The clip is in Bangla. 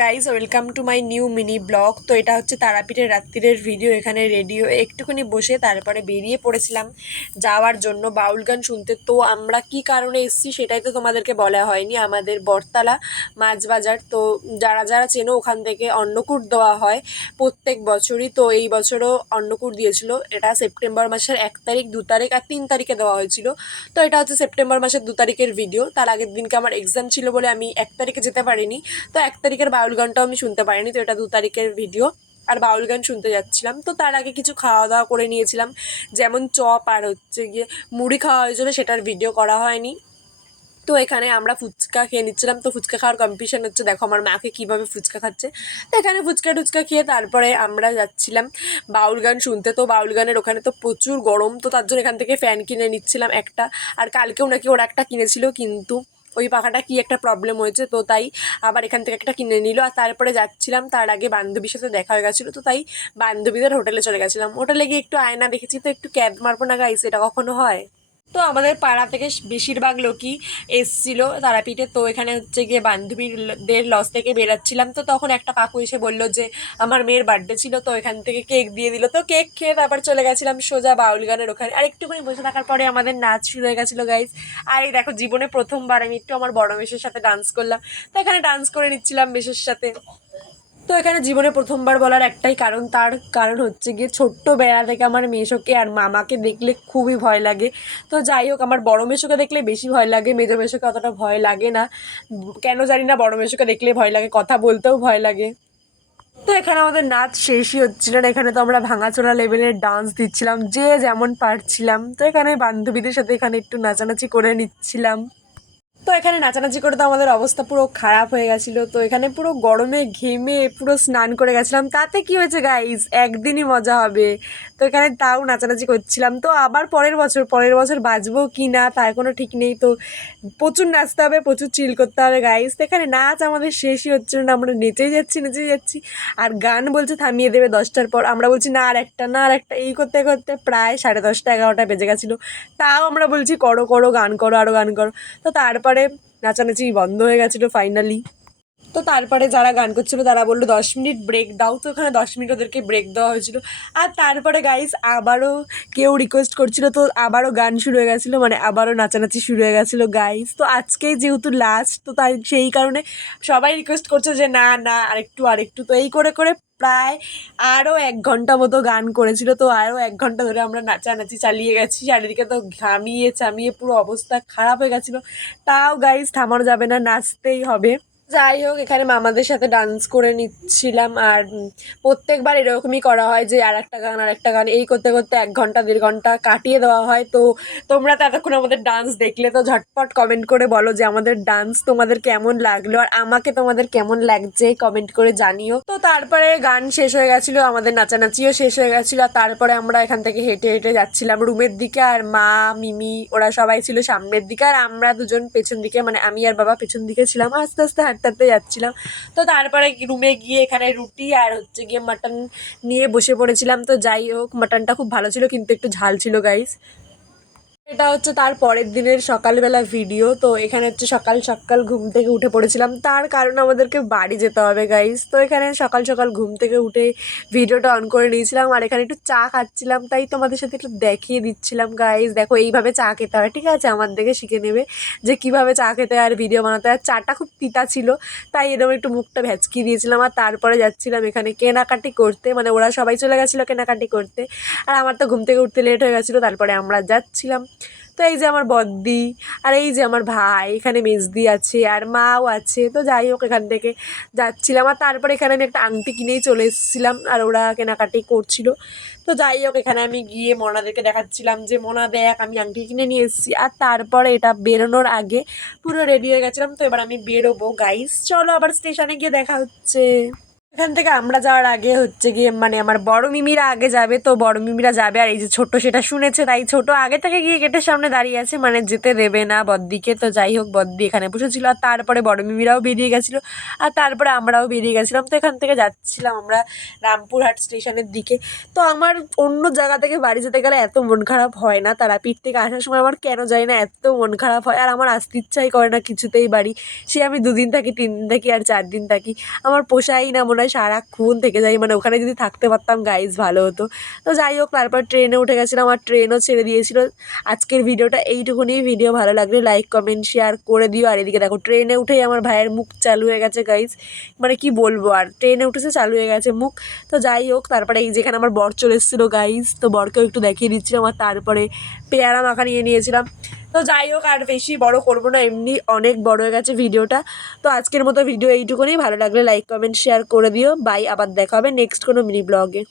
Guys welcome to my new mini blog. তো এটা হচ্ছে তারাপীঠের রাত্রিরের ভিডিও। এখানে রেডিও একটুখানি বসে তারপরে বেরিয়ে পড়েছিলাম যাওয়ার জন্য বাউল গান শুনতে। তো আমরা কি কারণে এসেছি সেটাই তো তোমাদেরকে বলা হয়নি। আমাদের বটতলা মাছ বাজার, তো যারা যারা চেনো ওখান থেকে অন্নকূট দেওয়া হয় প্রত্যেক বছরই। তো এই বছরও অন্নকূট দিয়েছিল। এটা সেপ্টেম্বর মাসের 1 তারিখ, 2 তারিখ আর 3 তারিখে দেওয়া হয়েছিল। তো এটা হচ্ছে সেপ্টেম্বর মাসের 2 তারিখের ভিডিও। তার আগের দিনকে আমার এক্সাম ছিল বলে আমি 1 তারিখে যেতে পারিনি। তো 1 তারিখের বাউল গানটাও আমি শুনতে পারিনি। তো এটা 2 তারিখের ভিডিও। আর বাউল গান শুনতে যাচ্ছিলাম। তো তার আগে কিছু খাওয়া দাওয়া করে নিয়েছিলাম, যেমন চপ আর হচ্ছে গিয়ে মুড়ি খাওয়া হয়েছিল, সেটার ভিডিও করা হয়নি। তো এখানে আমরা ফুচকা খেয়ে নিচ্ছিলাম। তো ফুচকা খাওয়ার কম্পিটিশন হচ্ছে, দেখো আমার মাকে কীভাবে ফুচকা খাচ্ছে। তো এখানে ফুচকা টুচকা খেয়ে তারপরে আমরা যাচ্ছিলাম বাউল গান শুনতে। তো বাউল গানের ওখানে তো প্রচুর গরম, তো তার জন্য এখান থেকে ফ্যান কিনে নিচ্ছিলাম একটা। আর কালকেও নাকি ওরা একটা কিনেছিল, কিন্তু ওই পাখাটা কি একটা প্রবলেম হয়েছে, তো তাই আবার এখান থেকে একটা কিনে নিল। আর তারপরে যাচ্ছিলাম, তার আগে বান্ধবীর সাথে দেখা হয়ে গেছিলো, তো তাই বান্ধবীদের হোটেলে চলে গেছিলাম। হোটেলে গিয়ে একটু আয়না দেখেছি, তো একটু ক্যাব মারবো না গাইস, এটা কখনো হয়? তো আমাদের পাড়া থেকে বেশিরভাগ লোকই এসছিল তারাপীঠে। তো এখানে হচ্ছে গিয়ে বান্ধবীদের লজ থেকে বেরাচ্ছিলাম, তো তখন একটা কাকু এসে বললো যে আমার মেয়ের বার্থডে ছিল, তো এখান থেকে কেক দিয়ে দিল। তো কেক খেয়ে তারপর চলে গেছিলাম সোজা বাউল গানের ওখানে। আর একটুখানি বসে থাকার পরে আমাদের নাচ শুরু হয়ে গেছিলো গাইজ। আর এই দেখো, জীবনে প্রথমবার আমি একটু আমার বড় মেশের সাথে ডান্স করলাম। তো এখানে ডান্স করে নিচ্ছিলাম মেশের সাথে। তো এখানে জীবনে প্রথমবার বলার একটাই কারণ, তার কারণ হচ্ছে গিয়ে ছোট্টবেলা থেকে আমার মেশোকে আর মামাকে দেখলে খুবই ভয় লাগে। তো যাই হোক, আমার বড় মেশোকে দেখলে বেশি ভয় লাগে, মেজো মেশোকে অতটা ভয় লাগে না। কেন জানি না, বড় মেশোকে দেখলে ভয় লাগে, কথা বলতেও ভয় লাগে। তো এখানে আমাদের নাচ শেষই হচ্ছিল না। এখানে তো আমরা ভাঙাচোরা লেভেলের ডান্স দিচ্ছিলাম, যে যেমন পারছিলাম। তো এখানে বান্ধবীদের সাথে এখানে একটু নাচানাচি করে নিচ্ছিলাম। তো এখানে নাচানাচি করে তো আমাদের অবস্থা পুরো খারাপ হয়ে গেছিলো। তো এখানে পুরো গরমে ঘেমে পুরো স্নান করে গেছিলাম। তাতে কি হয়েছে গাইজ, একদিনই মজা হবে। তো এখানে তাও নাচানাচি করছিলাম। তো আবার পরের বছর বাঁচবো কি না তার কোনো ঠিক নেই। তো প্রচুর নাচতে হবে, প্রচুর চিল করতে হবে গাইজ। তো এখানে নাচ আমাদের শেষই হচ্ছিল না, আমরা নেচেই যাচ্ছি। আর গান বলছে থামিয়ে দেবে 10টার পর, আমরা বলছি না আর একটা, না আর একটা, এই করতে করতে প্রায় 10:30 11টা বেজে গেছিলো। তাও আমরা বলছি করো করো, গান করো, আরও গান করো। তো তারপরে নাচানাচি বন্ধ হয়ে গেছিলো ফাইনালি। তো তারপরে যারা গান করছিলো তারা বললো 10 মিনিট ব্রেক দাও। তো ওখানে 10 মিনিট ওদেরকে ব্রেক দেওয়া হয়েছিল। আর তারপরে গাইস আবারও কেউ রিকোয়েস্ট করছিল, তো আবারও গান শুরু হয়ে গেছিলো, মানে আবারও নাচানাচি শুরু হয়ে গেছিলো গাইস। তো আজকেই যেহেতু লাস্ট, তো তাই সেই কারণে সবাই রিকোয়েস্ট করছে যে না না আরেকটু। তো এই করে করে প্রায় আরও 1 ঘন্টা মতো গান করেছিল। তো আরও 1 ঘন্টা ধরে আমরা নাচানাচি চালিয়ে গেছি। চারিদিকে তো ঘামিয়ে চামিয়ে পুরো অবস্থা খারাপ হয়ে গেছিলো। তাও গাইস থামানো যাবে না, নাচতেই হবে। যাই হোক, এখানে মামাদের সাথে ডান্স করে নিচ্ছিলাম। আর প্রত্যেকবার এরকমই করা হয় যে আর একটা গান এই করতে করতে 1 ঘন্টা 1.5 ঘন্টা কাটিয়ে দেওয়া হয়। তো তোমরা তো এতক্ষণ আমাদের ডান্স দেখলে, তো ঝটপট কমেন্ট করে বলো যে আমাদের ডান্স তোমাদের কেমন লাগলো, আর আমাকে তোমাদের কেমন লাগছে কমেন্ট করে জানিও। তো তারপরে গান শেষ হয়ে গেছিলো, আমাদের নাচানাচিও শেষ হয়ে গেছিলো। আর তারপরে আমরা এখান থেকে হেঁটে হেঁটে যাচ্ছিলাম রুমের দিকে। আর মা, মিমি ওরা সবাই ছিল সামনের দিকে, আর আমরা দুজন পেছন দিকে, মানে আমি আর বাবা পেছন দিকে ছিলাম। আস্তে আস্তে হাঁটতে হাঁটতে যাচ্ছিলাম। তো তারপরে রুমে গিয়ে এখানে রুটি আর হচ্ছে গিয়ে মাটন নিয়ে বসে পড়েছিলাম। তো যাই হোক, মাটনটা খুব ভালো ছিল, কিন্তু একটু ঝাল ছিল গাইস। এটা হচ্ছে তার পরের দিনের সকালবেলা ভিডিও। তো এখানে হচ্ছে সকাল সকাল ঘুম থেকে উঠে পড়েছিলাম, তার কারণ আমাদেরকে বাড়ি যেতে হবে গাইস। তো এখানে সকাল সকাল ঘুম থেকে উঠে ভিডিওটা অন করে নিয়েছিলাম, আর এখানে একটু চা খাচ্ছিলাম, তাই তোমাদের সাথে একটু দেখিয়ে দিচ্ছিলাম গাইস। দেখো এইভাবে চা খেতে হয়, ঠিক আছে? আমার দেখে শিখে নেবে যে কীভাবে চা খেতে হয় আর ভিডিও বানাতে হয়। চাটা খুব তিতা ছিল, তাই এরকম একটু মুখটা ভ্যাচকি দিয়েছিলাম। আর তারপরে যাচ্ছিলাম এখানে কেনাকাটি করতে, মানে ওরা সবাই চলে গেছিলো কেনাকাটি করতে, আর আমার তো ঘুম থেকে উঠতে লেট হয়ে গেছিলো। তারপরে আমরা যাচ্ছিলাম। তো এই যে আমার বদ্দি, আর এই যে আমার ভাই, এখানে মেজদি আছে আর মাও আছে। তো যাই হোক, এখান থেকে যাচ্ছিলাম। আর তারপরে এখানে আমি একটা আংটি কিনেই চলে এসেছিলাম, আর ওরা কেনাকাটি করছিল। তো যাই হোক, এখানে আমি গিয়ে মোনাদেরকে দেখাচ্ছিলাম যে মোনা দেখ আমি আংটি কিনে নিয়ে এসেছি। আর তারপরে এটা বেরোনোর আগে পুরো রেডি হয়ে গেছিলাম। তো এবার আমি বেরোবো গাইস, চলো আবার স্টেশনে গিয়ে দেখা হচ্ছে। এখান থেকে আমরা যাওয়ার আগে হচ্ছে গিয়ে মানে আমার বড় মিমিরা আগে যাবে, তো বড় মিমিরা যাবে আর এই যে ছোট সেটা শুনেছে তাই ছোট আগে থেকে গিয়ে গেটের সামনে দাঁড়িয়ে আছে, মানে যেতে দেবে না বদ্দিকে। তো যাই হোক বদ্দি এখানে বসেছিল আর তারপরে বড় মিমিরাও বেরিয়ে গেছিলো আর তারপরে আমরাও বেরিয়ে গেছিলাম। তো এখান থেকে যাচ্ছিলাম আমরা রামপুরহাট স্টেশনের দিকে। তো আমার অন্য জায়গা থেকে বাড়ি যেতে গেলে এত মন খারাপ হয় না, তারাপীঠ থেকে আসার সময় আমার কেন যায় না এত মন খারাপ হয়, আর আমার আসতে ইচ্ছাই করে না কিছুতেই বাড়ি। সে আমি 2 দিন থাকি, 3 দিন থাকি আর 4 দিন থাকি, আমার পোষাই না, মনে হয় সারাক্ষণ থেকে যাই। মানে ওখানে যদি থাকতে পারতাম গাইজ ভালো হতো। তো যাই হোক তারপর ট্রেনে উঠে গেছিলাম আর ট্রেনও ছেড়ে দিয়েছিল। আজকের ভিডিওটা এইটুকুনি। ভিডিও ভালো লাগলে লাইক কমেন্ট শেয়ার করে দিও। আর এদিকে দেখো ট্রেনে উঠেই আমার ভাইয়ের মুখ চালু হয়ে গেছে গাইজ, মানে কি বলবো, আর ট্রেনে উঠেছে চালু হয়ে গেছে মুখ। তো যাই হোক তারপরে এই যেখানে আমার বর চলে এসেছিলো গাইজ, তো বরকেও একটু দেখিয়ে দিচ্ছিলাম আর তারপরে পেয়ারা মাখা নিয়ে নিয়েছিলাম। তো যাই হোক আর বেশি বড় করবো না, এমনি অনেক বড় হয়ে গেছে ভিডিওটা। তো আজকের মতো ভিডিও এইটুকুনি। ভালো লাগলে লাইক কমেন্ট শেয়ার করে দিও। বাই, আবার দেখা হবে নেক্সট কোনো মিনি ব্লগে।